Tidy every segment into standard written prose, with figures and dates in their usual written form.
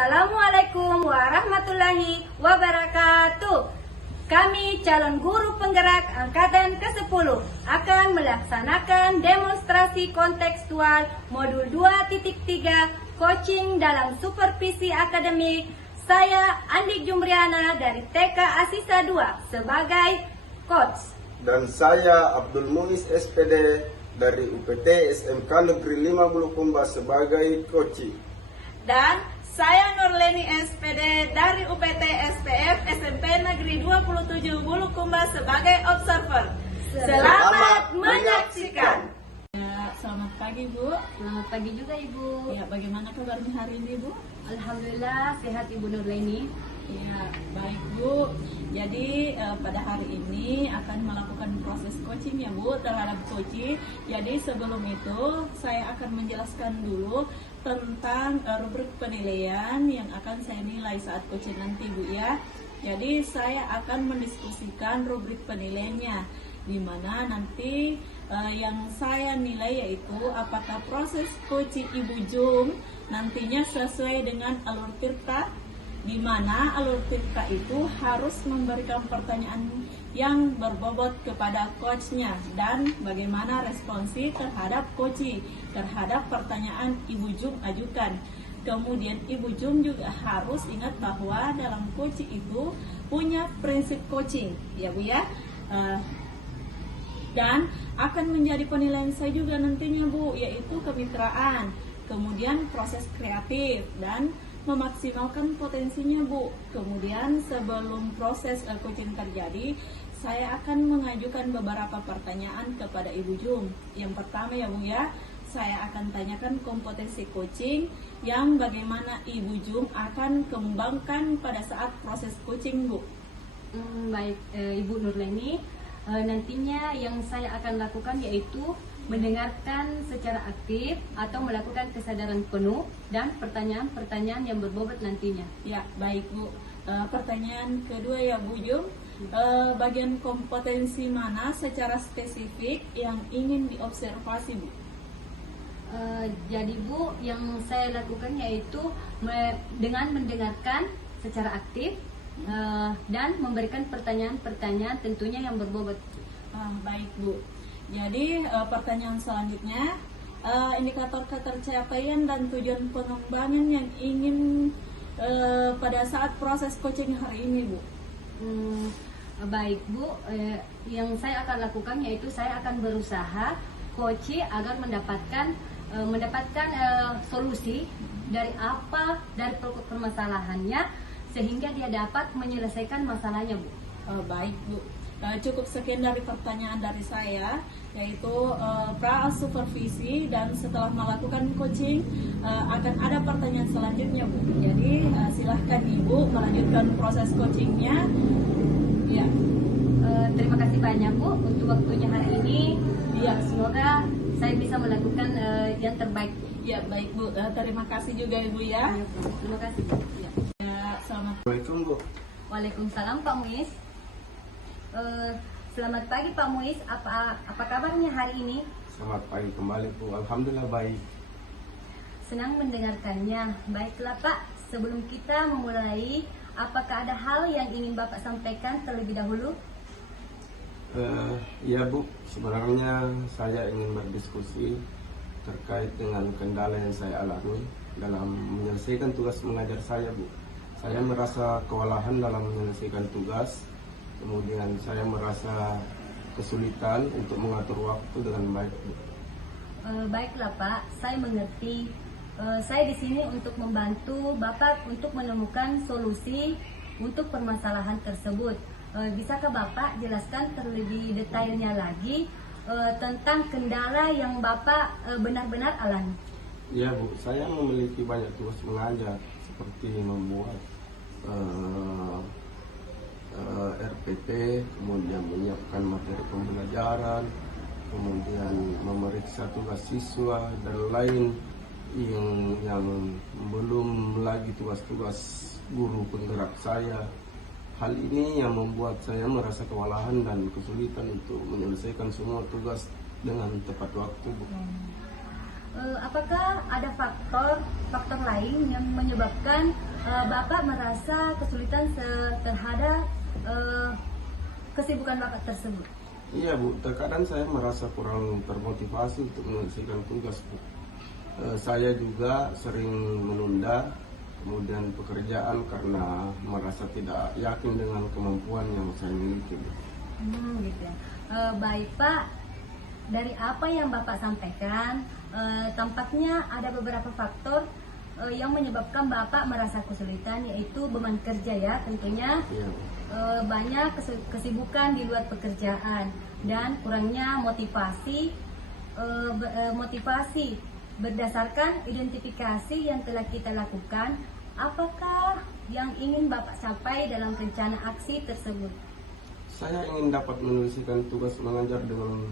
Assalamualaikum warahmatullahi wabarakatuh. Kami calon guru penggerak angkatan ke-10 akan melaksanakan demonstrasi kontekstual modul 2.3 coaching dalam supervisi akademik. Saya Andi Jumriana dari TK Asisa 2 sebagai coach. Dan saya Abdul Muiz SPD dari UPT SMK Negeri 5 Bulukumba sebagai coach. Dan saya Nurleni SPD dari UPT SPF SMP Negeri 27 Bulukumba sebagai observer. Selamat menyaksikan. Ya, selamat pagi Bu. Selamat pagi juga Ibu. Ya, bagaimana kabarnya hari ini Bu? Alhamdulillah sehat Ibu Nurleni. Ya, baik Bu. Jadi pada hari ini akan melakukan proses coaching ya Bu terhadap coaching. Jadi sebelum itu saya akan menjelaskan dulu tentang rubrik penilaian yang akan saya nilai saat coaching nanti Bu ya. Jadi saya akan mendiskusikan rubrik penilaiannya, di mana nanti yang saya nilai yaitu apakah proses coaching Ibu Jum nantinya sesuai dengan alur tirta, di mana alur tirta itu harus memberikan pertanyaan yang berbobot kepada coachnya dan bagaimana responsi terhadap coaching terhadap pertanyaan Ibu Jum ajukan. Kemudian Ibu Jum juga harus ingat bahwa dalam coaching itu punya prinsip coaching ya Bu ya. Dan akan menjadi penilaian saya juga nantinya Bu, yaitu kemitraan, kemudian proses kreatif dan memaksimalkan potensinya Bu. Kemudian sebelum proses coaching terjadi, saya akan mengajukan beberapa pertanyaan kepada Ibu Jum. Yang pertama ya Bu ya, saya akan tanyakan kompetensi coaching yang bagaimana Ibu Jum akan kembangkan pada saat proses coaching Bu. Baik Ibu Nurleni, nantinya yang saya akan lakukan yaitu mendengarkan secara aktif atau melakukan kesadaran penuh dan pertanyaan-pertanyaan yang berbobot nantinya. Ya, baik Bu. Pertanyaan kedua ya Bu Jum, bagian kompetensi mana secara spesifik yang ingin diobservasi Bu? Jadi Bu, yang saya lakukan yaitu dengan mendengarkan secara aktif dan memberikan pertanyaan-pertanyaan tentunya yang berbobot. Baik Bu. Jadi pertanyaan selanjutnya, indikator ketercapaian dan tujuan pengembangan yang ingin pada saat proses coaching hari ini Bu. Baik Bu, yang saya akan lakukan yaitu saya akan berusaha coaching agar mendapatkan solusi dari pokok permasalahannya sehingga dia dapat menyelesaikan masalahnya Bu. Baik Bu. Cukup sekian dari pertanyaan dari saya, yaitu pra supervisi, dan setelah melakukan coaching akan ada pertanyaan selanjutnya Bu. Jadi silahkan Ibu melanjutkan proses coachingnya. Ya. Terima kasih banyak Bu untuk waktunya hari ini. Ya, semoga saya bisa melakukan yang terbaik. Ya, baik Bu. Terima kasih juga Ibu ya. Terima kasih Bu. Ya. Assalamualaikum Bu. Waalaikumsalam Pak Muiz. Selamat pagi Pak Muiz, apa kabarnya hari ini? Selamat pagi kembali Bu. Alhamdulillah baik. Senang mendengarkannya. Baiklah Pak, sebelum kita memulai, apakah ada hal yang ingin Bapak sampaikan terlebih dahulu? Ya Bu, sebenarnya saya ingin berdiskusi terkait dengan kendala yang saya alami dalam menyelesaikan tugas mengajar saya Bu. Saya merasa kewalahan dalam menyelesaikan tugas. Kemudian saya merasa kesulitan untuk mengatur waktu dengan baik. Baiklah Pak, saya mengerti. Saya di sini untuk membantu Bapak untuk menemukan solusi untuk permasalahan tersebut. Bisakah Bapak jelaskan terlebih detailnya lagi tentang kendala yang Bapak benar-benar alami? Ya Bu, saya memiliki banyak tugas mengajar seperti membuat RPT, kemudian menyiapkan materi pembelajaran, kemudian memeriksa tugas siswa dan lain yang belum lagi tugas-tugas guru penggerak saya. Hal ini yang membuat saya merasa kewalahan dan kesulitan untuk menyelesaikan semua tugas dengan tepat waktu, Bu. Apakah ada faktor lain yang menyebabkan Bapak merasa kesulitan terhadap kesibukan Bapak tersebut. Iya Bu, terkadang saya merasa kurang termotivasi untuk menyelesaikan tugas Bu. Saya juga sering menunda kemudian pekerjaan karena merasa tidak yakin dengan kemampuan yang saya miliki Bu. Gitu ya. Baik Pak, dari apa yang Bapak sampaikan, tampaknya ada beberapa faktor yang menyebabkan Bapak merasa kesulitan, yaitu beban kerja ya tentunya. Iya Bu. Banyak kesibukan di luar pekerjaan dan kurangnya motivasi berdasarkan identifikasi yang telah kita lakukan. Apakah yang ingin Bapak capai dalam rencana aksi tersebut? Saya ingin dapat menyelesaikan tugas mengajar dengan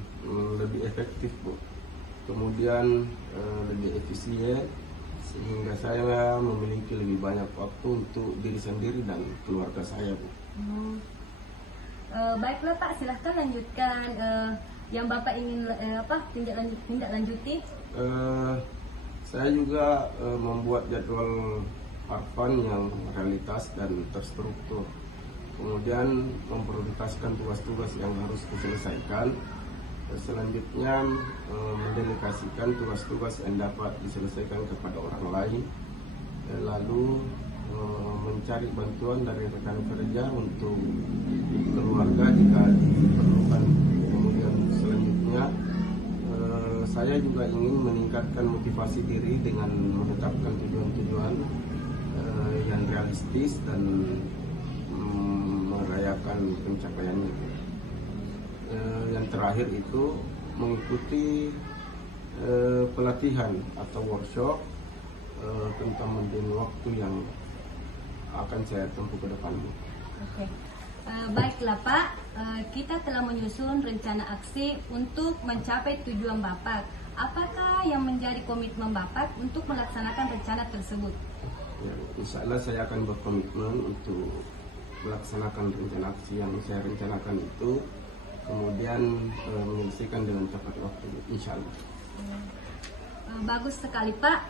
lebih efektif Bu, kemudian lebih efisien, sehingga saya memiliki lebih banyak waktu untuk diri sendiri dan keluarga saya Bu. Baiklah Pak, silahkan lanjutkan yang Bapak ingin tindak lanjuti. Saya juga membuat jadwal Arfan yang realitas dan terstruktur, kemudian memprioritaskan tugas-tugas yang harus diselesaikan. Selanjutnya mendelegasikan tugas-tugas yang dapat diselesaikan kepada orang lain, lalu mencari bantuan dari rekan kerja untuk keluarga jika diperlukan. Kemudian selanjutnya saya juga ingin meningkatkan motivasi diri dengan menetapkan tujuan-tujuan yang realistis dan merayakan pencapaiannya. Yang terakhir itu mengikuti pelatihan atau workshop tentang manajemen waktu yang akan saya tempuh ke depan. Oke. Baiklah Pak, kita telah menyusun rencana aksi untuk mencapai tujuan Bapak. Apakah yang menjadi komitmen Bapak untuk melaksanakan rencana tersebut? Ya, insya Allah saya akan berkomitmen untuk melaksanakan rencana aksi yang saya rencanakan itu, kemudian menyelesaikan dengan tepat waktu, insya Allah. Bagus sekali Pak,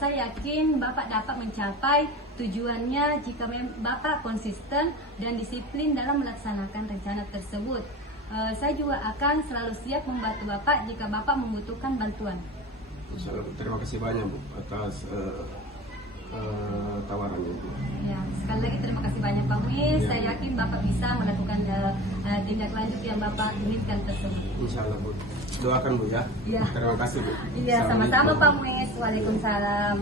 saya yakin Bapak dapat mencapai tujuannya jika Bapak konsisten dan disiplin dalam melaksanakan rencana tersebut. Saya juga akan selalu siap membantu Bapak jika Bapak membutuhkan bantuan. Insya Allah, terima kasih banyak Bu atas tawarannya Bu. Ya, sekali lagi terima kasih banyak Pak Muiz. Ya. Saya yakin Bapak bisa melakukan tindak lanjut yang Bapak inginkan tersebut. Insya Allah Bu, doakan Bu ya. Ya. Terima kasih Bu. Iya, sama-sama Assalamualaikum. Pak Muiz. Waalaikumsalam.